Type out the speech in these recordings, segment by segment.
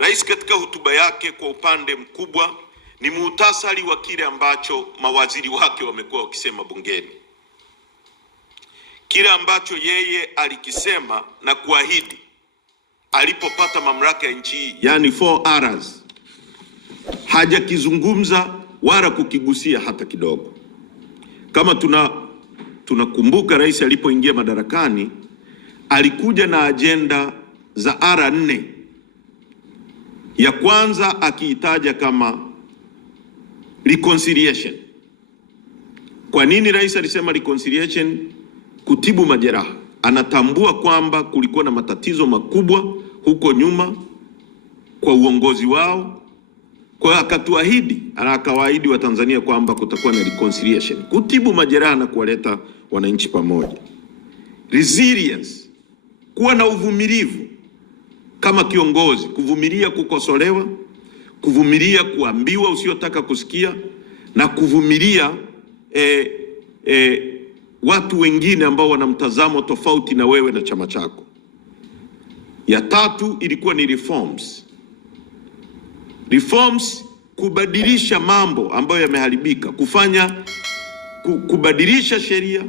Rais katika hotuba yake kwa upande mkubwa ni muhtasari wa kile ambacho mawaziri wake wamekuwa wakisema bungeni, kile ambacho yeye alikisema na kuahidi alipopata mamlaka ya nchi hii, yani 4 Rs, hajakizungumza wala kukigusia hata kidogo. Kama tunakumbuka, rais alipoingia madarakani alikuja na ajenda za R4. Ya kwanza akiitaja kama reconciliation. Kwa nini rais alisema reconciliation? Kutibu majeraha. Anatambua kwamba kulikuwa na matatizo makubwa huko nyuma kwa uongozi wao, kwa akatuahidi, akawaahidi wa Tanzania kwamba kutakuwa na reconciliation, kutibu majeraha na kuwaleta wananchi pamoja. Resilience, kuwa na uvumilivu kama kiongozi, kuvumilia kukosolewa, kuvumilia kuambiwa usiotaka kusikia, na kuvumilia watu wengine ambao wana mtazamo tofauti na wewe na chama chako. Ya tatu ilikuwa ni reforms. Reforms, kubadilisha mambo ambayo yameharibika, kubadilisha sheria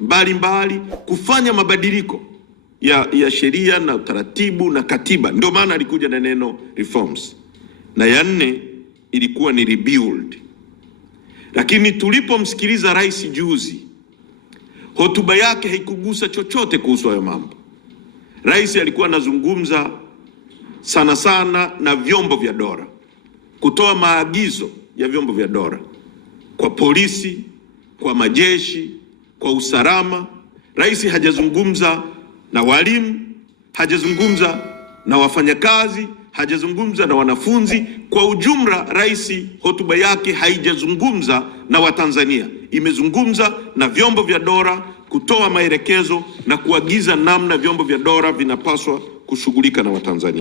mbalimbali, kufanya mabadiliko ya sheria na utaratibu na katiba. Ndio maana alikuja na neno reforms. Na ya nne ilikuwa ni rebuild. Lakini tulipomsikiliza rais juzi, hotuba yake haikugusa chochote kuhusu hayo mambo. Rais alikuwa anazungumza sana sana na vyombo vya dola, kutoa maagizo ya vyombo vya dola kwa polisi, kwa majeshi, kwa usalama. Rais hajazungumza na walimu, hajazungumza na wafanyakazi, hajazungumza na wanafunzi. Kwa ujumla, rais hotuba yake haijazungumza na Watanzania, imezungumza na vyombo vya dola, kutoa maelekezo na kuagiza namna vyombo vya dola vinapaswa kushughulika na Watanzania.